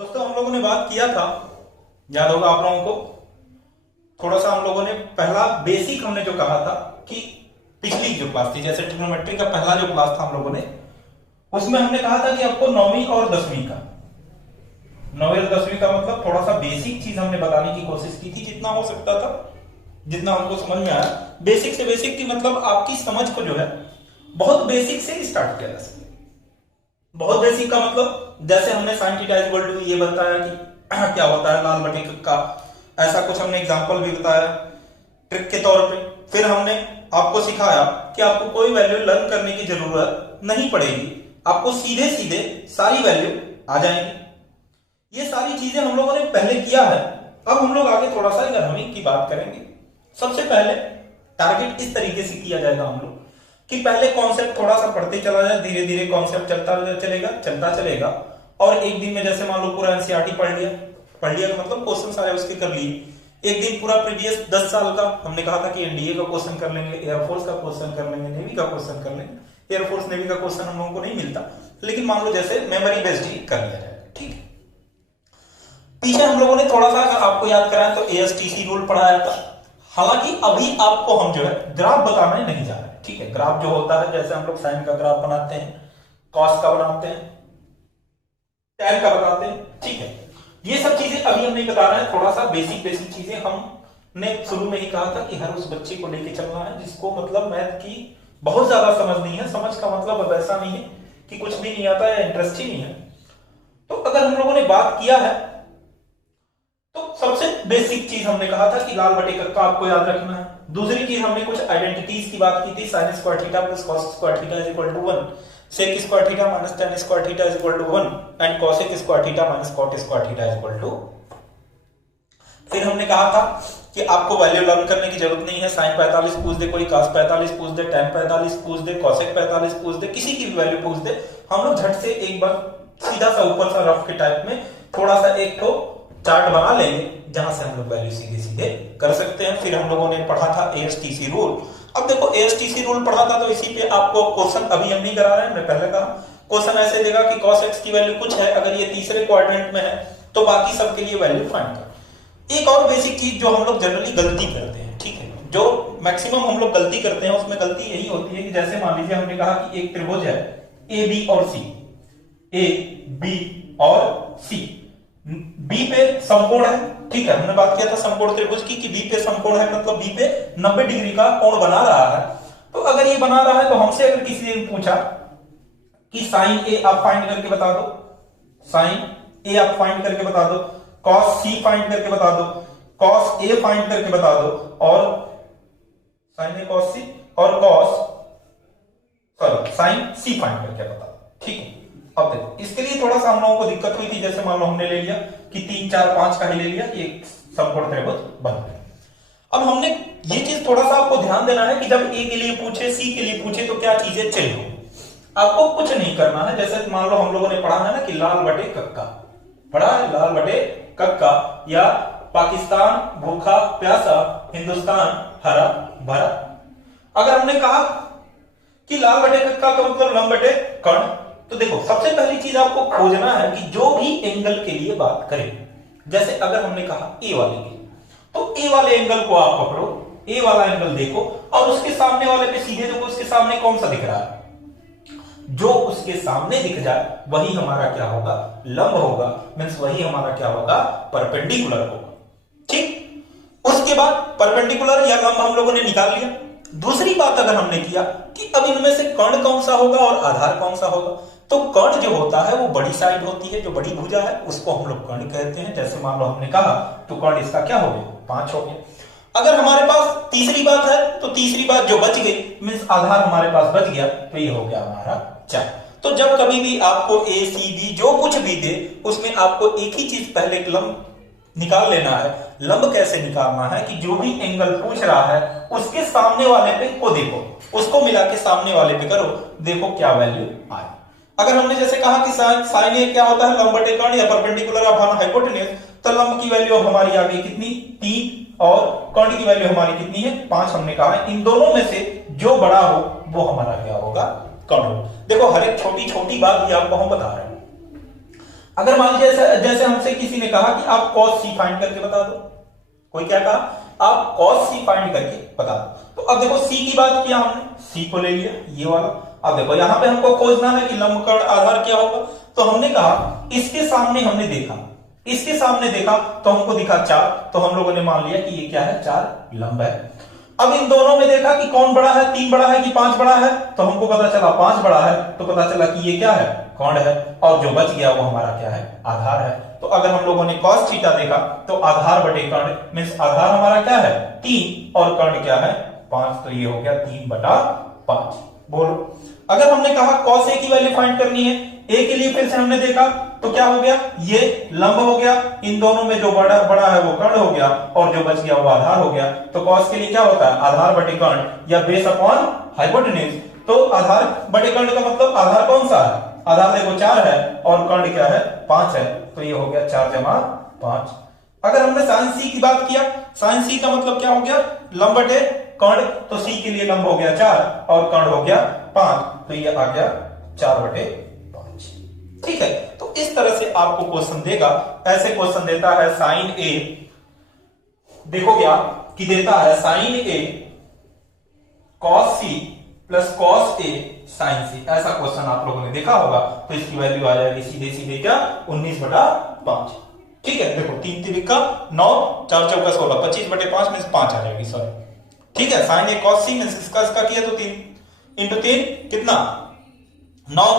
दोस्तों हम लोगों ने बात किया था, याद होगा आप लोगों को। थोड़ा सा हम लोगों ने पहला बेसिक हमने जो कहा था कि पिछली जो क्लास थी, जैसे ट्रिग्नोमेट्री का पहला जो क्लास था हम लोगों ने, उसमें हमने कहा था कि आपको नौवीं और दसवीं का, नौवीं और दसवीं का मतलब थोड़ा सा बेसिक चीज हमने बताने की कोशिश की थी जितना हो सकता था, जितना हमको समझ में आया। बेसिक से बेसिक की मतलब आपकी समझ को जो है बहुत बेसिक से स्टार्ट किया जा सकता है। बहुत बेसिक का मतलब जैसे हमने sine theta is equal to ये बताया कि क्या होता है लाल बटे का, ऐसा कुछ हमने एग्जांपल भी बताया ट्रिक के तौर पे। फिर हमने आपको सिखाया कि आपको कोई वैल्यू लर्न करने की जरूरत नहीं पड़ेगी, आपको सीधे सीधे सारी वैल्यू आ जाएंगी। ये सारी चीजें हम लोगों ने पहले किया है। अब हम लोग आगे थोड़ा सा एर्गोनॉमिक की बात करेंगे। सबसे पहले टारगेट इस तरीके से किया जाएगा हम लोग कि पहले कॉन्सेप्ट थोड़ा सा पढ़ते चला जाए, धीरे धीरे कॉन्सेप्ट चलता चलेगा और एक दिन में जैसे मान लो पूरा एनसीईआरटी पढ़ लिया मतलब क्वेश्चन सारे उसके कर लिए। एक दिन पूरा प्रीवियस 10 साल का हमने कहा था कि एनडीए का क्वेश्चन कर लेंगे, एयरफोर्स का क्वेश्चन कर लेंगे, नेवी का क्वेश्चन कर लेंगे। एयरफोर्स नेवी का क्वेश्चन हम लोगों को नहीं मिलता, लेकिन मान लो जैसे मेमोरी बेस्ड ही कर लिया जाए, ठीक है। पीछे हम लोगों ने थोड़ा सा अगर आपको याद कराया तो एएसटीसी रूल पढ़ाया था। हालांकि अभी आपको हम जो है ग्राफ बताने नहीं जा रहे, ठीक है। ग्राफ जो होता है जैसे हम लोग साइन का ग्राफ बनाते हैं, कॉस का बनाते हैं, टैन का बताते हैं, ठीक है। ये सब चीजें अभी हम नहीं बता रहे हैं, थोड़ा सा बेसिक बेसिक चीजें हमने शुरू में ही कहा था कि हर उस बच्चे को लेके चलना है जिसको मतलब मैथ की बहुत ज्यादा समझ नहीं है। समझ का मतलब अब ऐसा नहीं है कि कुछ भी नहीं आता है, इंटरेस्ट ही नहीं है। तो अगर हम लोगों ने बात किया है तो सबसे बेसिक चीज हमने कहा था कि लाल बटे का आपको याद रखना है। दूसरी चीज हमने कुछ आइडेंटिटीज की बात की थी, sine square theta plus cos square theta is equal to 1, sec square theta minus tan square theta is equal to 1 and cosec square theta minus cot square theta is equal to. फिर हमने कहा था कि आपको value learn करने की जरूरत नहीं है। साइन 45 पूछ दे कोई, cos 45 पूछ दे, tan 45 पूछ दे, cosec 45 पूछ दे, किसी की भी वैल्यू पूछ दे, हम लोग झट से एक बार सीधा सा ऊपर सा रफ के टाइप में थोड़ा सा एक तो चार्ट बना लेंगे जहां से हम लोग वैल्यू सीधे सीधे कर सकते हैं। फिर हम लोगों ने पढ़ा था एएसटीसी रूल। अब देखो एएसटीसी रूल पढ़ा था तो इसी पे आपको क्वेश्चन अभी हम नहीं करा रहे हैं, मैं पहले कहा क्वेश्चन ऐसे देगा कि cos x की वैल्यू कुछ है, अगर ये तीसरे क्वाड्रेंट में है तो बाकी सबके लिए वैल्यू फाइंड कर। एक और बेसिक चीज जो हम लोग जनरली गलती करते हैं, ठीक है, जो मैक्सिमम हम लोग गलती करते हैं उसमें गलती यही होती है कि जैसे मान लीजिए हमने कहा कि एक त्रिभुज है ए बी और सी, ए बी और सी, बी पे समकोण है, ठीक है। हमने बात किया था समकोण त्रिभुज की कि बी पे समकोण है मतलब बी पे 90 डिग्री का कोण बना रहा है। तो अगर ये बना रहा है तो हमसे अगर किसी ने पूछा कि साइन ए आप फाइंड करके बता दो, साइन ए आप फाइंड करके बता दो, कॉस सी फाइंड करके बता दो, कॉस ए फाइंड करके बता दो, और साइन ए कॉस सी और साइन सी फाइंड करके बता दो, ठीक है। अब देखो इसके लिए थोड़ा सा हम लोगों को दिक्कत हुई थी, जैसे मान लो हमने ले लिया कि 3 4 5 का ही ले लिया कि एक समकोण त्रिभुज बन गया। अब हमने ये चीज थोड़ा सा आपको ध्यान देना है कि जब ए के लिए पूछे, सी के लिए पूछे तो क्या चीजें चाहिए। आपको कुछ नहीं करना है, जैसे मान लो हम लोगों ने पढ़ा है ना कि लाल बटे कक्का, पढ़ा है लाल बटे कक्का, या पाकिस्तान भूखा प्यासा, हिंदुस्तान हरा भरा। अगर हमने कहा कि लाल बटे कक्का का मतलब लंब बटे कर्ण, तो देखो सबसे पहली चीज आपको खोजना है कि जो भी एंगल के लिए बात करें, जैसे अगर हमने कहा ए वाले के, तो ए वाले एंगल को आप पकड़ो, ए वाला एंगल देखो और उसके सामने वाले पे सीधे देखो, उसके सामने कौन सा दिख रहा है, जो उसके सामने दिख जाए वही हमारा क्या होगा, लंब होगा, मींस वही हमारा क्या होगा, परपेंडिकुलर होगा, ठीक। उसके बाद परपेंडिकुलर या लंब हम लोगों ने निकाल लिया। दूसरी बात अगर हमने किया कि अब इनमें से कर्ण कौन सा होगा और आधार कौन सा होगा, तो कर्ण जो होता है वो बड़ी साइड होती है, जो बड़ी भुजा है उसको हम लोग कर्ण कहते हैं। जैसे मान लो हमने कहा तो कर्ण इसका क्या हो गया, 5 हो गया। अगर हमारे पास तीसरी बात है तो तीसरी बात जो बच गई मींस आधार हमारे पास बच गया, तो ये हो गया हमारा 4। तो जब कभी भी आपको ए सी बी जो कुछ भी दे उसमें आपको एक ही चीज पहले लंब निकाल लेना है। लंब कैसे निकालना है कि जो भी एंगल पूछ रहा है उसके सामने वाले पे को देखो, उसको मिला के सामने वाले पे करो, देखो क्या वैल्यू आए। अगर हमने जैसे कहा कि साइन ए क्या होता है, लंब बटे कर्ण या परपेंडिकुलर अपॉन हाइपोटेन्यूज, तो लंब की वैल्यू अब हमारी आ गई कितनी, 3, और कर्ण की वैल्यू हमारी कितनी है, 5 हमने कहा है। इन दोनों में से जो बड़ा हो वो हमारा क्या होगा, कर्ण हो। देखो हर एक छोटी छोटी बात भी आपको हम बता रहे हैं। अगर मान लीजिए जैसे जैसे हमसे किसी ने कहा कि आप cos c फाइंड करके बता दो, कोई क्या कहा, आप cos c फाइंड करके बता दो। तो अब देखो c की बात किया हमने, c को ले लिया ये वाला। अब देखो यहां पे हमको खोजना है कि लंब कर्ण आधार क्या होगा, तो हमने कहा इसके सामने हमने देखा, इसके सामने देखा तो हमको दिखा 4, तो हम लोगों ने मान लिया कि ये क्या है, 4 लंब है। अब इन दोनों में देखा कि कौन बड़ा है, 3 बड़ा है कि 5 बड़ा है, तो हमको पता चला 5 बड़ा है, तो पता चला कि ये क्या है, कर्ण है, और जो बच गया वो हमारा क्या है, आधार है। तो अगर हम लोगों ने cos थीटा देखा तो आधार बटे कर्ण मींस आधार हमारा क्या है, 3 और कर्ण क्या है, 5, तो ये हो गया 3/5। बोलो अगर हमने कहा cos a की वैल्यू फाइंड करनी है, a के लिए फिर से हमने देखा तो क्या हो गया, ये लंब हो गया, इन दोनों में जो बड़ा बड़ा है वो कर्ण हो गया, और जो बच गया वो आधार हो गया। तो cos के लिए क्या होता है, आधार बटे कर्ण या बेस अपॉन हाइपोटेन्यूज। तो आधार बटे कर्ण का मतलब आधार कौन सा है, आधार देखो 4 है और कर्ण क्या है, 5 है, तो ये हो गया 4 जमा 5। अगर हमने साइन सी की बात किया, साइन सी का मतलब क्या हो गया, लंब बटे कर्ण, तो सी के लिए लंब हो गया 4 और कर्ण हो गया 5, तो ये आ गया 4/5। ठीक है, तो इस तरह से आपको क्वेश्चन देगा। ऐसे क्वेश्चन देता है साइन ए, देखोगे आप कि देता है sign A cos C plus cos A sign सी, ऐसा क्वेश्चन आप लोगों ने देखा होगा। तो इसकी वैल्यू आ जाएगी सीधे सीधे क्या, 19/5। ठीक है, देखो 3 तिरिका 9, 4 चौका 16, 25/5 मींस 5 आ जाएगी, सॉरी। ठीक है, sign A cos C means इसका किया तो 3 इंटू 3 कितना, 9,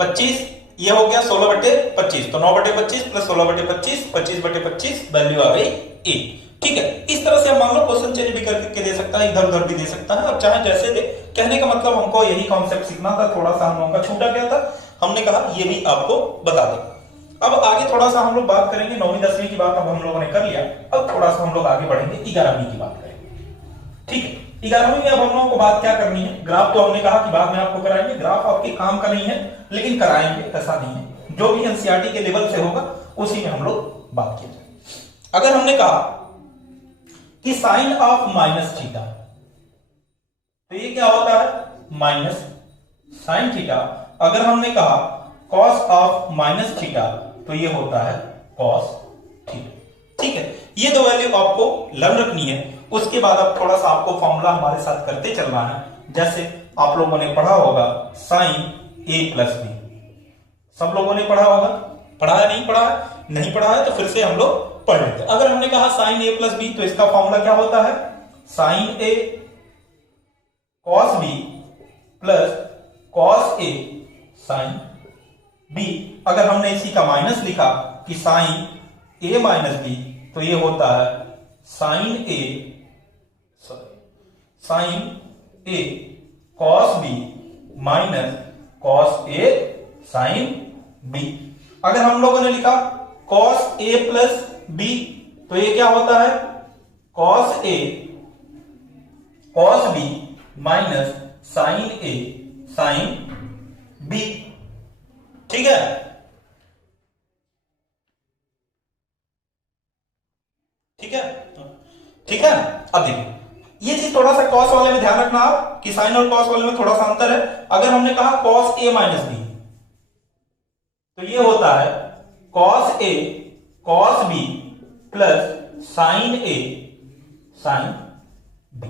25, ये हो गया 16/25, तो 9/25 प्लस 16/25, 25/25 वैल्यू आ गई 1। ठीक है, इस तरह से हम मान लो क्वेश्चन चेंज भी करके दे सकता है, इधर उधर भी दे सकता है, और चाहे जैसे दे। कहने का मतलब हमको यही कॉन्सेप्ट सीखना था, थोड़ा सा हम लोगों का छूटा गया था, हमने कहा ये भी आपको बता दें। अब आगे थोड़ा सा हम लोग बात करेंगे, 9वीं 10वीं की बात अब हम लोगों ने कर लिया, अब थोड़ा सा हम लोग आगे बढ़ेंगे, 11वीं की बात करेंगे। ठीक है, 11वीं में अब हम लोगों को बात क्या करनी है, ग्राफ तो हमने कहा कि बाद में आपको कराएंगे, ग्राफ आपके काम का नहीं है लेकिन कराएंगे, ऐसा नहीं है, जो भी एनसीईआरटी के लेवल से होगा उसी में हम लोग बात किया जाए। अगर हमने कहा कि साइन ऑफ माइनस थीटा, तो ये क्या होता है, माइनस साइन थीटा। अगर हमने कहा कॉस ऑफ माइनस थीटा, तो ये होता है कॉस थीटा। ठीक है, ये दो वैल्यू आपको लर्न रखनी है। उसके बाद अब थोड़ा सा आपको फॉर्मूला हमारे साथ करते चलना है। जैसे आप लोगों ने पढ़ा होगा साइन ए प्लस बी, सब लोगों ने पढ़ा होगा, पढ़ा है नहीं पढ़ा है, नहीं पढ़ा है तो फिर से हम लोग पढ़ लेते हैं। अगर हमने कहा साइन ए प्लस बी, तो इसका फॉर्मूला क्या होता है, sign A cos B plus cos A sine B. अगर हमने इसी का माइनस लिखा कि साइन ए माइनस बी, तो ये होता है sign A cos B minus cos A sine B. अगर हम लोगों ने लिखा कॉस ए प्लस बी, तो ये क्या होता है, cos A cos B minus sine A sine B. ठीक है, ठीक है, ठीक है। अब देखिए ये चीज थोड़ा सा कॉस वाले में ध्यान रखना आप कि साइन और कॉस वाले में थोड़ा सा अंतर है। अगर हमने कहा कॉस ए माइनस बी, तो ये होता है cos A cos B plus sign A sine B.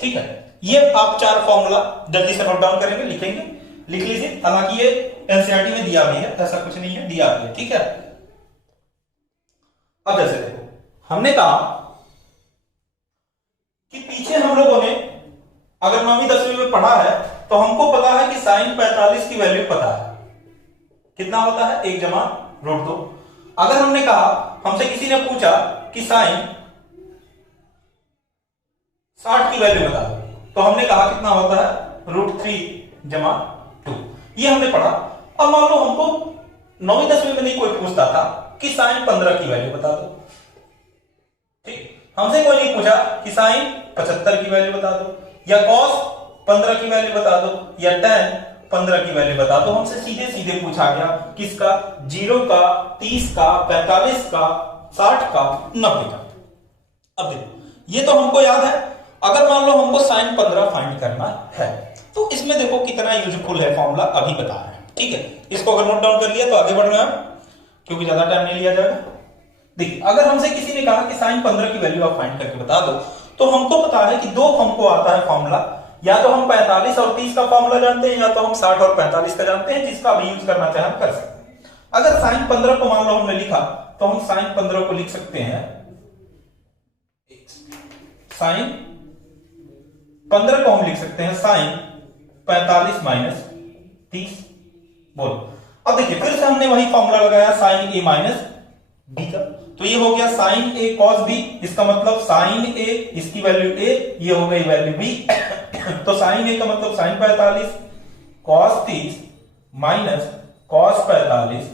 ठीक है, ये आप 4 फॉर्मूला जल्दी से नोट डाउन करेंगे, लिखेंगे, लिख लीजिए। हालांकि ये एनसीईआरटी में दिया भी है, ऐसा कुछ नहीं है, दिया भी है। ठीक है, अब जैसे देखो हमने कहा कि पीछे हम लोगों ने अगर 9वीं 10वीं में पढ़ा है तो हमको पता है कि साइन 45 की वैल्यू पता है, कितना होता है, 1 जमा √2। अगर हमने कहा, हमसे किसी ने पूछा कि साइन 60 की वैल्यू बता दो, तो हमने कहा कितना होता है, √3 जमा 2। ये हमने पढ़ा। अब मान लो हमको 9वीं 10वीं में नहीं कोई पूछता था कि साइन 15 की वैल्यू बता दो, ठीक, हमसे कोई नहीं पूछा कि साइन 75 की वैल्यू बता दो, या कॉस 15 की वैल्यू बता दो, या tan 15 की वैल्यू बता दो। हमसे सीधे सीधे पूछा गया किसका, 0 का, 30 का, 45 का, 60 का, 90 का। अब देखो ये तो हमको याद है। अगर मान लो हमको साइन 15 फाइंड करना है, तो इसमें देखो कितना यूजफुल है फॉर्मूला, अभी बता रहे हैं। ठीक है, इसको अगर नोट डाउन कर लिया तो आगे बढ़ रहे हैं। क्योंकि ज्यादा टाइम नहीं लिया जाएगा। देखिए अगर हमसे किसी ने कहा कि साइन 15 की वैल्यू आप फाइंड करके बता दो, तो हमको पता है कि दो हमको आता है फॉर्मूला, या तो हम 45 और 30 का फॉर्मूला जानते हैं, या तो हम 60 और 45 का जानते हैं, जिसका भी यूज करना चाहे हम कर सकते हैं। अगर साइन 15 को मान लो हमने लिखा, तो हम साइन 15 को लिख सकते हैं, साइन 15 को हम लिख सकते हैं साइन 45 माइनस 30। बोलो अब देखिए फिर से हमने वही फॉर्मूला लगाया साइन ए माइनस बी का, तो ये हो गया साइन ए कॉस बी, इसका मतलब साइन ए, इसकी वैल्यू ए, ये हो गई वैल्यू बी। तो साइन ए का मतलब sine 45 cos 30 minus cos 45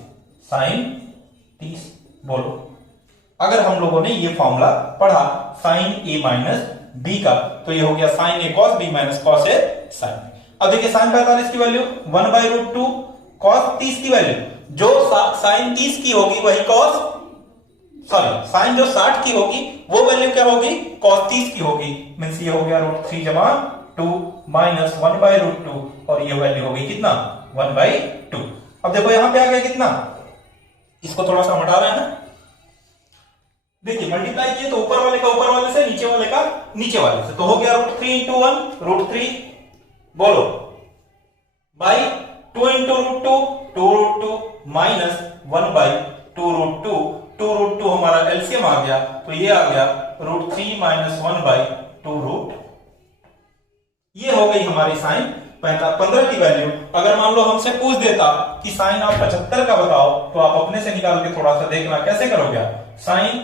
sine 30। बोलो अगर हम लोगों ने ये फॉर्मूला पढ़ा साइन ए माइनस बी का, तो ये हो गया sine A cos B minus cos A sine B. अब देखिए साइन 45 की वैल्यू 1/√2, कॉस 30 की वैल्यू जो साइन 30 की होगी वही कॉस, सॉरी साइन जो 60 की होगी वो वैल्यू क्या होगी, कॉस 30 की होगी। मींस ये हो गया √3 जमा 2 माइनस 1/√2, और ये वैल्यू होगी कितना 1/2। अब देखो यहां पे आ गया कितना, इसको थोड़ा सा हटा रहे हैं, देखिए मल्टीप्लाई किए तो ऊपर वाले का ऊपर वाले से, नीचे वाले का नीचे वाले से, तो हो गया √3 × 1 √3, बोलो बाई 2 × √2 2√2 माइनस 1/2√2, 2√2 हमारा एलसीएम आ गया, तो ये आ गया √3 माइनस 1/2√, ये हो गई हमारी साइन 15 की वैल्यू। अगर मान लो हमसे पूछ देता कि साइन आप 75 का बताओ, तो आप अपने से निकाल के थोड़ा सा देखना कैसे करोगे। साइन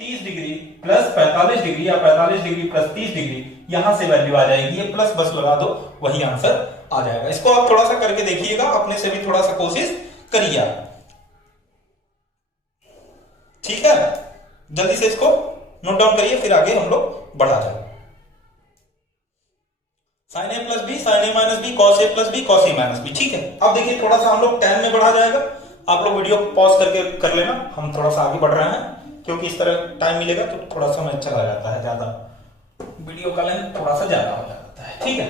30 डिग्री प्लस 45 डिग्री या 45 डिग्री प्लस 30 डिग्री, यहां से वैल्यू आ जाएगी, ये प्लस बस लगा दो, वही आंसर आ जाएगा। इसको आप थोड़ा सा करके देखिएगा, अपने से भी थोड़ा सा कोशिश करिए आप, ठीक है। जल्दी से इसको नोट डाउन करिए, फिर आगे हम लोग बढ़ा जाएंगे। Sign A plus B sign A minus B cos A plus B cos A minus B, ठीक है। अब देखिए थोड़ा सा हम लोग टाइम में बढ़ा जाएगा, आप लोग वीडियो पॉज करके कर लेना, हम थोड़ा सा आगे बढ़ रहे हैं, क्योंकि इस तरह टाइम मिलेगा तो थोड़ा समय अच्छा लग जाता है, ज्यादा वीडियो का लेंथ थोड़ा सा ज्यादा हो जाता है, ठीक है।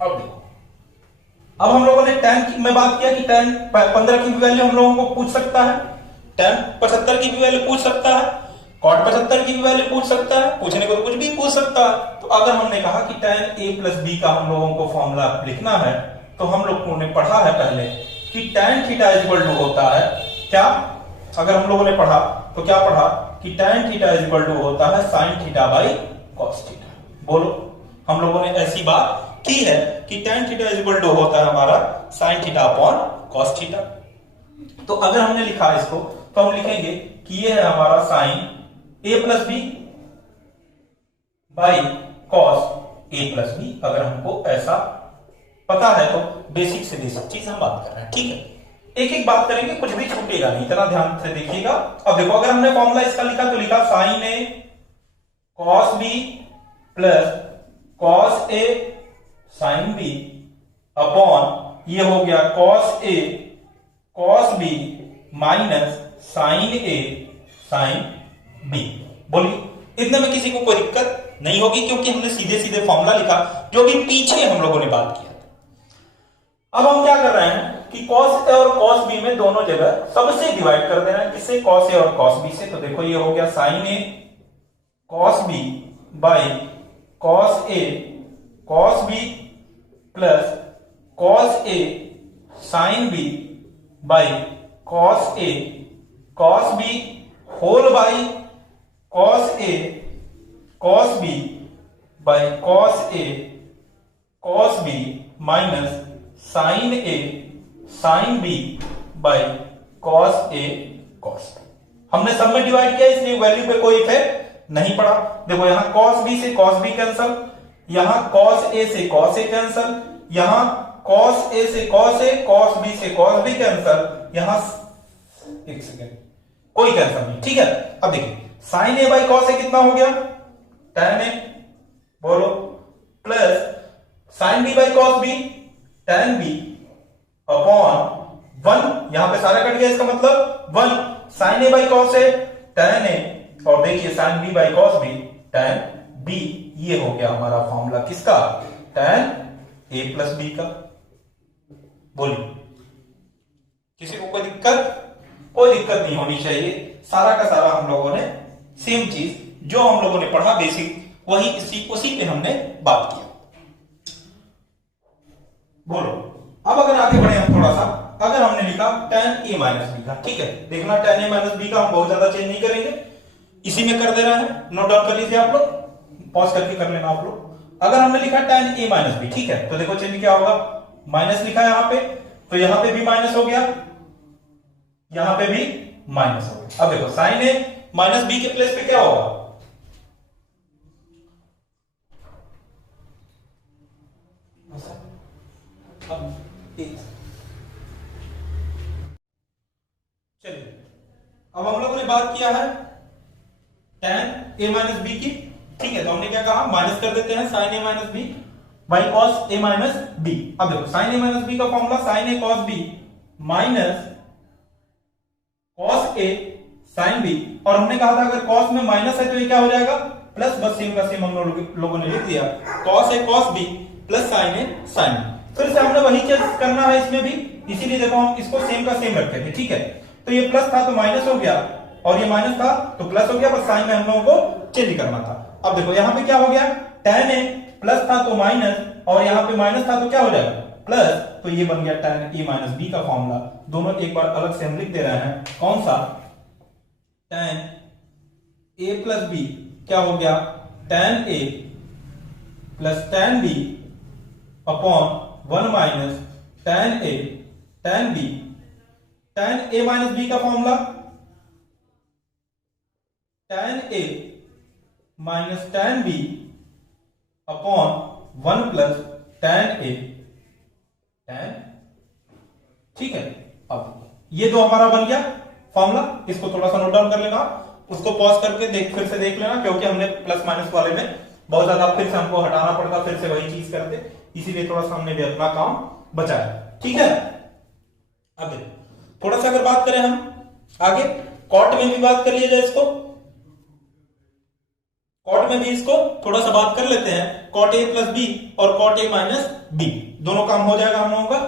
अब देखो, अब हम लोगों ने tan में बात किया कि tan 15 की वैल्यू हम लोगों को पूछ सकता है, tan 75 की भी वैल्यू पूछ सकता है, cot 75 की भी वैल्यू पूछ सकता है, पूछने को तो कुछ भी पूछ सकता है। तो अगर हमने कहा कि tan a प्लस b का हम लोगों को फॉर्मूला लिखना है, तो हम लोगों ने पढ़ा है पहले कि tan थीटा इक्वल टू होता है क्या, अगर हम लोगों ने पढ़ा तो क्या पढ़ा कि tan थीटा इक्वल टू होता है sin theta by cos theta. बोलो हम लोगों ने ऐसी बात की है कि tan थीटा इक्वल टू होता है हमारा sin theta upon cos theta. तो अगर हमने लिखा इसको, तो हम लिखेंगे कि ये है हमारा sin a plus B by cos a plus B. अगर हमको ऐसा पता है तो बेसिक से बेसिक चीज हम बात कर रहे हैं, ठीक है। एक एक बात करेंगे, कुछ भी छूटेगा नहीं, इतना ध्यान से देखिएगा। अब देखो अगर हमने फॉर्मूला इसका लिखा, तो लिखा sin a cos b plus cos a sin b upon, ये हो गया cos a cos b minus sin a sin b। बोलिए इतने में किसी को कोई दिक्कत नहीं होगी, क्योंकि हमने सीधे सीधे फॉर्मूला लिखा जो भी पीछे हम लोगों ने बात किया था। अब हम क्या कर रहे हैं कि cos a और cos b में दोनों जगह सबसे डिवाइड कर देना है, किससे, cos a और cos b से। तो देखो ये हो गया sin a cos b by cos a cos b plus cos a sin b by cos a cos b whole by cos a cos b by cos a cos b minus sin a sin b by cos a cos b। हमने सब में divide किया, इसलिए value पे कोई effect नहीं पड़ा। देखो यहां cos b से cos b कैंसल, यहां cos a से cos a कैंसल, यहां cos a से cos a, cos b से cos b कैंसल, यहां एक सेकेंड कोई कैंसल नहीं, ठीक है। अब देखिए sin a by cos a कितना हो गया, tan a, बोलो, plus sin b by cos b tan b upon 1, यहां पे सारा कट गया, इसका मतलब 1 sin a by cos a tan a, और देखिए sin b by cos b tan b। ये हो गया हमारा फॉर्मूला किसका, tan a प्लस b का। बोलिए किसी को कोई दिक्कत नहीं होनी चाहिए। सारा का सारा हम लोगों ने सेम चीज जो हम लोगों ने पढ़ा बेसिक, वही उसी पे हमने बात किया। बोलो अब अगर आगे बढ़े हम थोड़ा सा, अगर हमने लिखा tan a माइनस बी का, ठीक है, देखना tan a माइनस बी का हम बहुत ज्यादा चेंज नहीं करेंगे, इसी में कर दे रहे हैं। नोट डाउन कर लीजिए आप लोग, पॉज करके कर लेना आप लोग। अगर हमने लिखा tan a माइनस बी, ठीक है, तो देखो चेंज क्या होगा, माइनस लिखा है यहां पे, तो यहां पे भी माइनस हो गया, यहां पे भी माइनस हो गया। अब देखो साइन a माइनस बी के प्लेस पे क्या होगा, चलिए अब हम लोगों ने बात किया है tan a माइनस बी की, ठीक है, तो हमने क्या कहा, माइनस कर देते हैं sin a minus B by cos a minus B. अब देखो sin a माइनस बी का formula sin a cos b minus cos a sin b, और हमने कहा था अगर cos में माइनस है तो ये क्या हो जाएगा, प्लस, बस सेम का सेम हम लोगों ने लिख दिया, cos a cos b plus sin a sin b। फिर से हमने वही चीज करना है इसमें भी, इसीलिए देखो हम इसको सेम का सेम रखे थे, ठीक है, तो ये प्लस था तो माइनस हो गया, और ये माइनस था तो प्लस हो गया, बस साइन में हम लोगों को चेंज करना था। अब देखो यहां पे क्या हो गया, tan a प्लस था तो माइनस, और यहां पे माइनस था तो क्या हो जाएगा, प्लस, तो ये बन गया tan a माइनस b का फॉर्मूला। दोनों एक बार अलग से हम लिख दे रहे हैं, कौन सा, tan a प्लस b क्या हो गया, tan a plus tan b upon 1 minus tan a tan b, tan a minus b का formula tan a minus tan b upon 1 plus tan a tan, ठीक है। अब ये दो हमारा बन गया फॉर्मूला, इसको थोड़ा सा नोट डाउन कर लेना, उसको पॉज करके फिर से देख लेना, क्योंकि हमने प्लस माइनस वाले में बहुत ज्यादा फिर से हमको हटाना पड़ता, फिर से वही चीज करते, इसीलिए थोड़ा सा हमने भी अपना काम बचाया, ठीक है। अब थोड़ा सा अगर बात करें हम आगे, कॉट में भी बात कर लिया जाए इसको, कॉट में भी इसको थोड़ा सा बात कर लेते हैं, कॉट ए प्लस बी और कॉट ए माइनस बी, दोनों काम हो जाएगा हम लोगों का।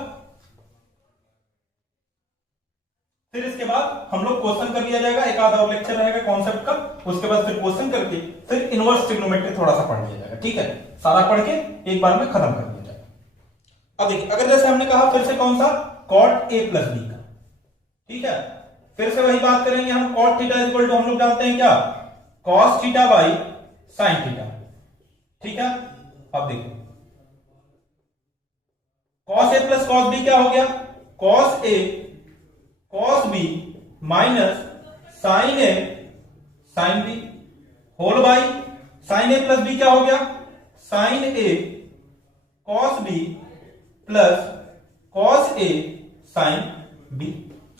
फिर इसके बाद हम लोग क्वेश्चन कर लिया जाएगा, एक आधा और लेक्चर रहेगा कॉन्सेप्ट का, उसके बाद फिर क्वेश्चन करके फिर इनवर्स ट्रिग्नोमेट्री थोड़ा सा पढ़ लिया जाएगा, ठीक है, सारा पढ़ के एक बार में खत्म कर लिया जाएगा। अब देखिए अगर जैसे हमने कहा फिर से कौन सा, कॉट ए प्लस बी का, ठीक है, फिर से वही बात करेंगे हम, cot theta is equal to हम लोग जानते हैं क्या, cos theta by sine theta, ठीक है। अब देखो cos A plus cos B क्या हो गया, cos A cos B minus sine A sine B whole by sine A plus B क्या हो गया, sine A cos B plus cos A sine B.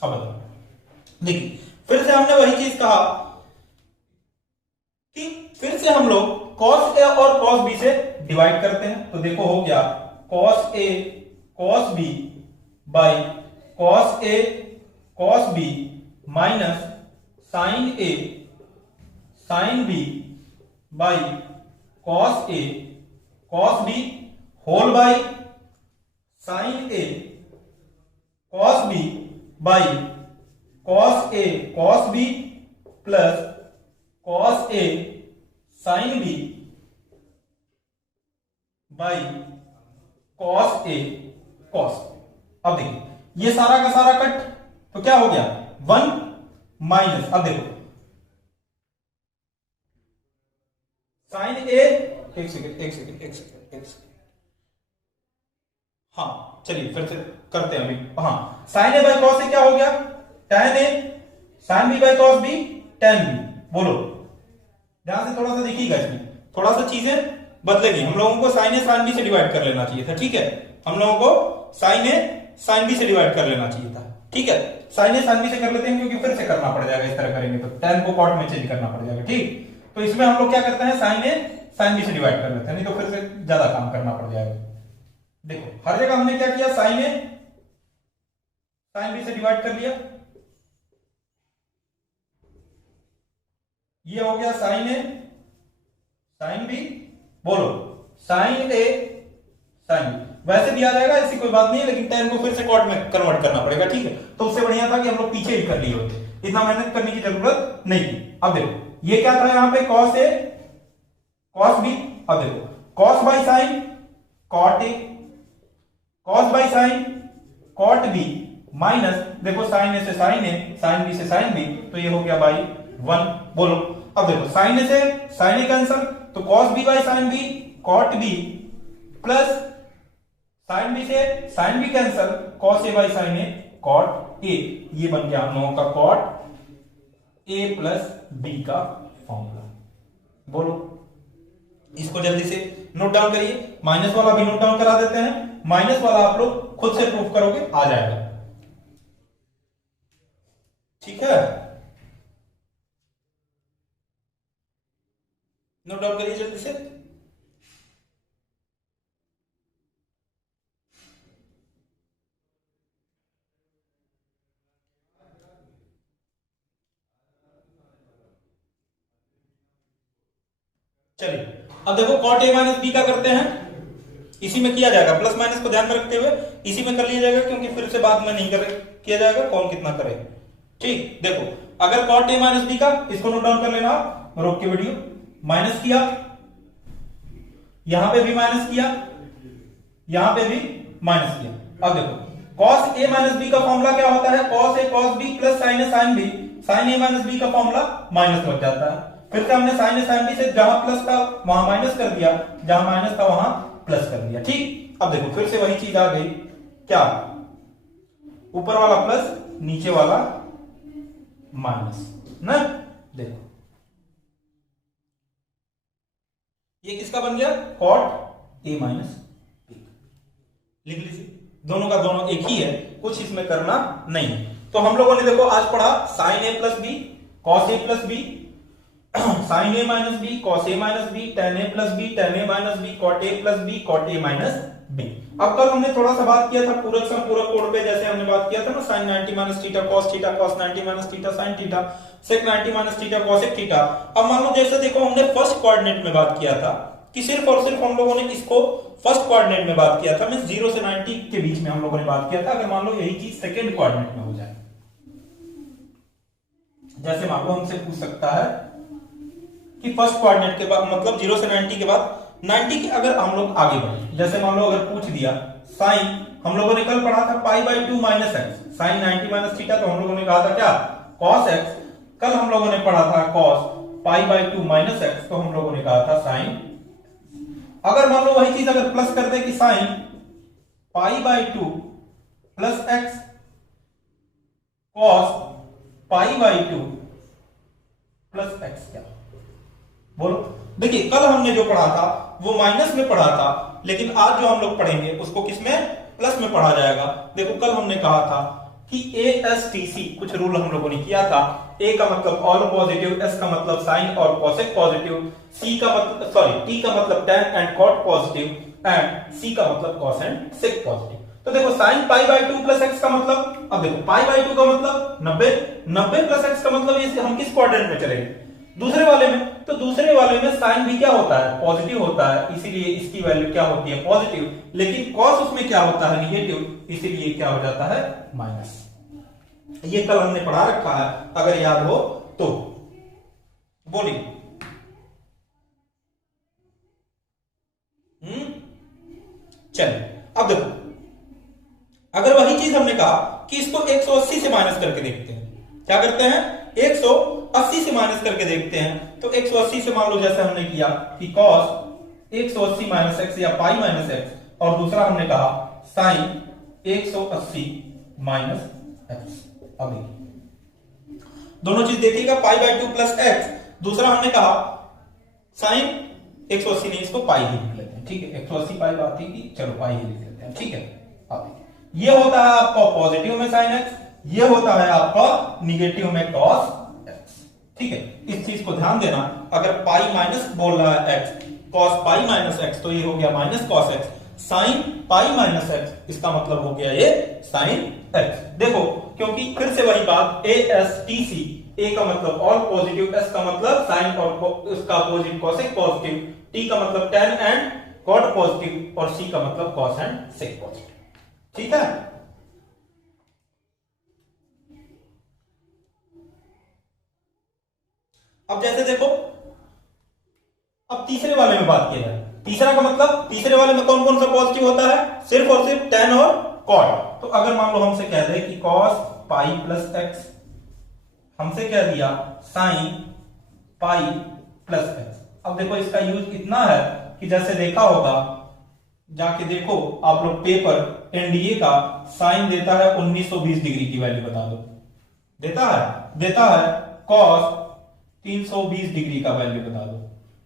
अब बताओ देखिए फिर से हमने वही चीज कहा कि फिर से हम लोग cos a और cos b से डिवाइड करते हैं, तो देखो हो गया cos a cos b by cos a cos b minus sin a sin b by cos a cos b whole by sin a cos b by cos a cos b plus cos a sin b by cos a cos। अब देखिए ये सारा का सारा cut, तो क्या हो गया 1 माइनस, अब देखो साइन ए, एक सेकेंड, हाँ चलिए फिर से करते हैं अभी, हाँ sine A by cos A क्या हो गया, tan ए, sine B by cos B tan बी। बोलो ध्यान से थोड़ा सा देखिएगा, इसमें थोड़ा सा चीजें बदलेगी, हम लोगों को साइन ए साइन बी से डिवाइड कर लेना चाहिए था, ठीक है, हम लोगों को साइन ए साइन बी से डिवाइड कर लेना चाहिए था, ठीक है, साइन ए साइन बी से कर लेते हैं क्योंकि फिर से करना पड़ जाएगा, इस तरह करेंगे तो tan को कॉट में चेंज करना पड़ जाएगा, ठीक, तो इसमें हम लोग क्या करते हैं, साइन ए साइन बी से डिवाइड कर लेते हैं, नहीं तो फिर से ज्यादा काम करना पड़ जाएगा। देखो हर जगह हमने क्या किया, साइन ए साइन बी से डिवाइड कर लिया, ये हो गया साइन ए साइन बी, बोलो साइन ए साइन बी, वैसे भी आ जाएगा, ऐसी कोई बात नहीं है, लेकिन tan को फिर से cot में कन्वर्ट करना पड़ेगा, ठीक है। तो उससे बढ़िया था कि हम लोग पीछे ही कर लिए होते, इतना मेहनत करने की जरूरत नहीं थी। अब देखो ये क्या था यहां पे, cos a cos b, अब देखो cos by sine cot a, cos by sine cot b minus देखो साइन ए से साइन ए, साइन बी से साइन बी, तो ये हो गया बाई 1। बोलो अब देखो साइन ए से साइन ए कैंसल, तो cos b by sine B cot b plus sine B से sine B cancel, cos a by sine A cot a, ये बन गया हम लोगों का cot a प्लस b का फॉर्मूला। बोलो इसको जल्दी से नोट डाउन करिए, माइनस वाला भी नोट डाउन करा देते हैं, माइनस वाला आप लोग खुद से प्रूफ करोगे आ जाएगा, ठीक है। नोट डाउन करिए जल्दी से। चलिए अब देखो cot a माइनस बी का करते हैं, इसी में किया जाएगा, प्लस माइनस को ध्यान में रखते हुए इसी में कर लिया जाएगा, क्योंकि फिर से बाद में नहीं किया जाएगा, कौन कितना करे, ठीक। देखो अगर cot a माइनस बी का, इसको नोट डाउन कर लेना आप, रोक के वीडियो, माइनस किया, यहां पे भी माइनस किया, यहां पे भी माइनस किया। अब देखो cos a माइनस बी का फॉर्मूला क्या होता है, cos a cos b plus sin a sin b, sin a minus b का फॉर्मूला माइनस लग जाता है, फिर से हमने sin a sin b से जहां प्लस था वहां माइनस कर दिया, जहां माइनस था वहां प्लस कर दिया, ठीक। अब देखो फिर से वही चीज आ गई, क्या, ऊपर वाला प्लस नीचे वाला माइनस ना। देखो ये किसका बन गया, cot a माइनस b, लिख लीजिए, दोनों का दोनों एक ही है, कुछ इसमें करना नहीं है। तो हम लोगों ने देखो आज पढ़ा sin a plus b cos a plus b, sin a minus b cos a minus b, tan a plus b tan a minus b, cot a plus b cot a minus b। अब कल हमने थोड़ा सा बात किया था पूरक सम पूरक कोण पे, जैसे हमने बात किया था ना sin 90 minus theta cos theta cos 90 minus theta sin theta sec 90 minus theta cosec theta. अब मान लो जैसे देखो हमने फर्स्ट कोऑर्डिनेट में बात किया था कि सिर्फ और सिर्फ हम लोगों ने इसको फर्स्ट कोऑर्डिनेट में बात किया था, मींस 0 से 90 के बीच में हम लोगों ने बात किया था। अगर मान लो यही चीज सेकंड कोऑर्डिनेट में हो जाए, जैसे मान लो हमसे पूछ सकता है कि फर्स्ट कोऑर्डिनेट के बाद मतलब 0 से 90 के बाद 90 के अगर हम लोग आगे बढ़े, जैसे मान लो अगर पूछ दिया साइन, हम लोगों ने कल पढ़ा था pi by 2 minus X, sine 90 minus theta, तो हम लोगों ने कहा था क्या, cos x। कल हम लोगों ने पढ़ा था cos pi by 2 minus x, तो हम लोगों ने कहा था साइन। अगर मान लो वही चीज अगर प्लस कर दे कि sine pi by 2 plus x cos pi by 2 plus x, क्या बोलो। देखिए कल हमने जो पढ़ा था वो माइनस में पढ़ा था, लेकिन आज जो हम लोग पढ़ेंगे उसको किसमें, प्लस में पढ़ा जाएगा। देखो कल हमने कहा था कि ASTC कुछ रूल हम लोगों ने किया था, A का मतलब ऑल पॉजिटिव, S का मतलब साइन और कॉसेक पॉजिटिव, C का मतलब T का मतलब tan and cot positive and C का मतलब cos एंड sec पॉजिटिव। तो देखो sine pi by 2 plus x का मतलब, अब देखो पाई बाई 2 का मतलब 90 प्लस एक्स का मतलब ये हम किस क्वाड्रेंट में चलेंगे, दूसरे वाले में। तो दूसरे वाले में साइन भी क्या होता है, पॉजिटिव होता है, इसीलिए इसकी वैल्यू क्या होती है, पॉजिटिव। लेकिन कॉस उसमें क्या होता है, निगेटिव, इसीलिए क्या हो जाता है, माइनस। ये कल हमने पढ़ा रखा है, अगर याद हो तो बोलिए। चलिए अब देखो अगर वही चीज हमने कहा कि इसको 180 से माइनस करके देखते हैं, क्या करते हैं, 180 से माइनस करके देखते हैं। तो 180 से मान लो जैसे हमने किया कि cos 180 माइनस एक्स या पाई माइनस एक्स, और दूसरा हमने कहा साइन 180 माइनस एक्स। अभी दोनों चीज देखिएगा, पाई बाई 2 प्लस एक्स, दूसरा हमने कहा साइन 180 नहीं, इसको पाई ही लिख लेते हैं, ठीक है। 180 पाई बात थी कि चलो पाई ही लिख लेते हैं, ठीक है। अब ये होता है आपका पॉजिटिव में साइन एक्स, ये होता है आपका निगेटिव में cos x, ठीक है। इस चीज को ध्यान देना, अगर पाई माइनस बोल रहा है x, cos pi minus x, तो ये हो गया minus cos x, sine pi minus x, इसका मतलब हो गया ये साइन x। देखो क्योंकि फिर से वही बात, ASTC, A का मतलब ऑल पॉजिटिव, S का मतलब साइन और उसका अपोजिट cosec पॉजिटिव, T का मतलब tan एंड कॉट पॉजिटिव और सी का मतलब कॉस एंड सेक पॉजिटिव। ठीक है, अब जैसे देखो, अब तीसरे वाले में बात किया जाए। तीसरा का मतलब तीसरे वाले में कौन कौन सा पॉजिटिव होता है? सिर्फ और सिर्फ tan और cot। तो अगर मान लो हमसे कह दे कि cos पाई प्लस एक्स, हमसे कह दिया sin पाई प्लस एक्स। अब देखो इसका यूज इतना है कि जैसे देखा होगा, जाके देखो आप लोग पेपर एनडीए का, साइन देता है 1920 डिग्री की वैल्यू बता दो, देता है cos 320 डिग्री का वैल्यू बता दो,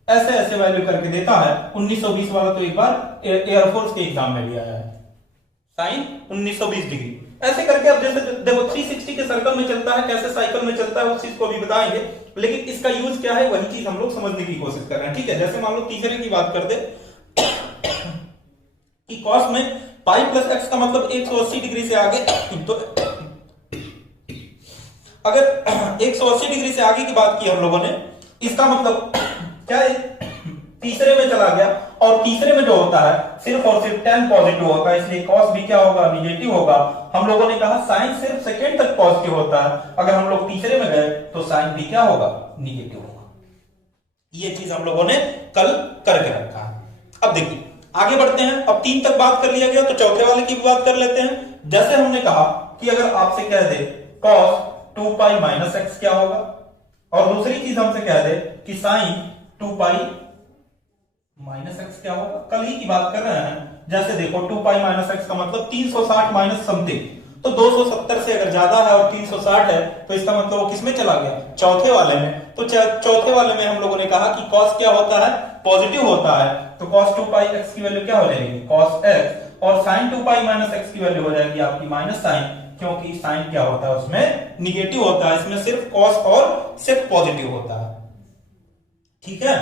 ऐसे ऐसे वैल्यू करके देता है। 1920 वाला तो एक बार एयरफोर्स के एग्जाम में भी आया है, साइन 1920 डिग्री ऐसे करके। अब जैसे देखो 360 के सर्कल में चलता है, कैसे साइकिल में चलता है उस चीज को भी बताएंगे, लेकिन इसका यूज क्या है वही चीज हम लोग समझने की कोशिश कर रहे हैं। ठीक है, जैसे मान लो तीसरे की बात करते कि cos में पाई प्लस एक्स का मतलब 180 डिग्री से आगे, तो अगर 180 डिग्री से आगे की बात की हम लोगों ने, इसका मतलब क्या है, तीसरे में चला गया, और तीसरे में जो होता है सिर्फ और सिर्फ tan पॉजिटिव होता है, इसलिए cos भी क्या होगा, निगेटिव होगा। हम लोगों ने कहा sin सिर्फ सेकेंड तक पॉजिटिव होता है, अगर हम लोग तीसरे में गए तो sin भी क्या होगा, निगेटिव होगा। ये चीज हम लोगों ने कल करके रखा है। अब देखिए आगे बढ़ते हैं। अब 3 तक बात कर लिया गया, तो चौथे वाले की भी बात कर लेते हैं। जैसे हमने कहा कि अगर आपसे कह दे cos 2 पाई माइनस एक्स क्या होगा, और दूसरी चीज हमसे कह दे कि sin 2 पाई माइनस एक्स क्या होगा, कल ही की बात कर रहे हैं। जैसे देखो 2 पाई माइनस एक्स का मतलब 360 माइनस समथिंग, तो 270 से अगर ज्यादा है और 360 है तो इसका मतलब वो किसमें चला गया, चौथे वाले में। तो चौथे वाले में हम लोगों ने कहा कि cos क्या होता है, पॉजिटिव होता है, तो cos 2 पाई एक्स की वैल्यू क्या हो जाएगी, cos x, और sin 2 पाई माइनस एक्स की वैल्यू हो जाएगी आपकी माइनस साइन, क्योंकि साइन क्या होता है उसमें, निगेटिव होता है। इसमें सिर्फ cos और सिर्फ पॉजिटिव होता है। ठीक है,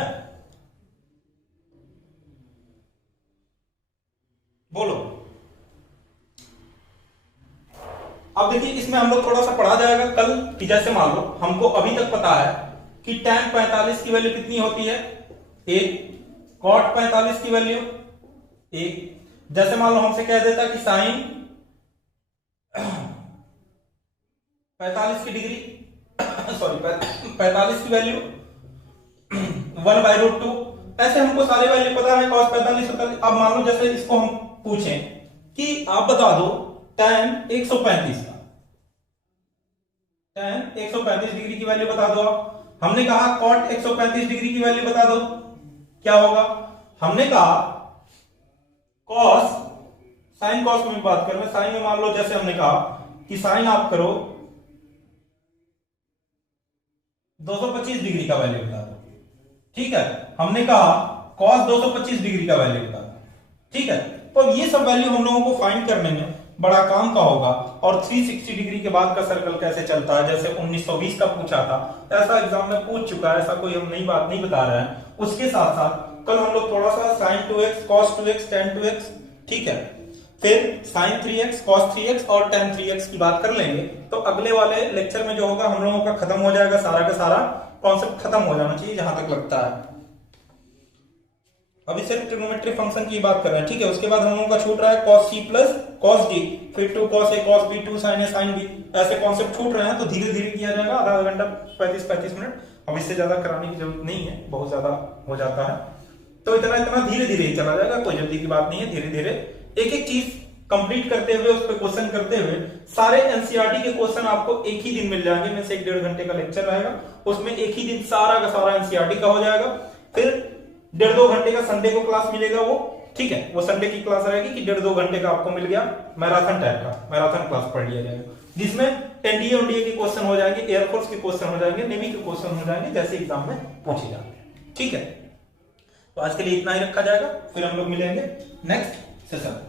बोलो। अब देखिए इसमें हम लोग थोड़ा सा पढ़ा जाएगा कल कि जैसे मान लो हमको अभी तक पता है कि tan 45 की वैल्यू कितनी होती है, 1, cot 45 की वैल्यू 1। जैसे मान लो हमसे कह देता कि sin 45 की डिग्री सॉरी 45 की वैल्यू 1/√2। ऐसे हमको सारे वैल्यू पता है, cos 45 होता है। अब मान लो जैसे इसको हम पूछें कि आप बता दो tan 135 का, tan 135 डिग्री की वैल्यू बता दो। हमने कहा cot 135 डिग्री की वैल्यू बता दो, क्या होगा। हमने कहा cos, sin cos में बात कर रहे हैं, sin में मान लो जैसे हमने कहा कि sin आप करो 225 डिग्री का वैल्यू बता दो। ठीक है, हमने कहा cos 225 डिग्री का वैल्यू बता दो। ठीक है, तो ये सब वैल्यू हम लोगों को फाइंड करने में बड़ा काम का होगा। और 360 डिग्री के बाद का सर्कल कैसे चलता है, जैसे 1920 का पूछा था, ऐसा एग्जाम में पूछ चुका है, ऐसा कोई हम नई बात नहीं बता रहे हैं। उसके साथ साथ कल हम लोग थोड़ा सा sin 2x, cos 2x, tan 2x, ठीक है, फिर sin 3x, cos 3x और tan 3x की बात कर लेंगे। तो अगले वाले लेक्चर में जो होगा हम लोगों का खत्म हो जाएगा, सारा का सारा कॉन्सेप्ट खत्म हो जाना चाहिए जहां तक लगता है। अभी सिर्फ ट्रिग्नोमेट्री फंक्शन की बात कर रहे हैं। ठीक है, उसके बाद हम लोगों का छूट रहा है cos c plus cos d, फिर 2 cos a cos b, 2 sin a sin b, ऐसे कॉन्सेप्ट छूट रहे हैं। तो धीरे धीरे किया जाएगा, आधा घंटा 35 मिनट, अब इससे ज्यादा कराने की जरूरत नहीं है, बहुत ज्यादा हो जाता है। तो इतना इतना धीरे धीरे ही चला जाएगा, कोई जल्दी की बात नहीं है। धीरे धीरे एक एक चीज कंप्लीट करते हुए, उस पर क्वेश्चन करते हुए, सारे एनसीईआरटी के क्वेश्चन आपको एक ही दिन मिल जाएंगे। में से 1-1.5 घंटे का लेक्चर रहेगा, उसमें एक ही दिन सारा का सारा एनसीईआरटी का हो जाएगा। फिर 1.5-2 घंटे का संडे को क्लास मिलेगा वो, ठीक है, वो संडे की क्लास रहेगी कि 1.5-2 घंटे का आपको मिल गया मैराथन टाइप का, मैराथन क्लास पढ़ लिया जाएगा, जिसमें एनडीए के क्वेश्चन हो जाएंगे, एयरफोर्स के क्वेश्चन हो जाएंगे, नेवी के क्वेश्चन हो जाएंगे, जैसे एग्जाम में पूछे जाते हैं। ठीक है, तो आज के लिए इतना ही रखा जाएगा, फिर हम लोग मिलेंगे नेक्स्ट सेशन।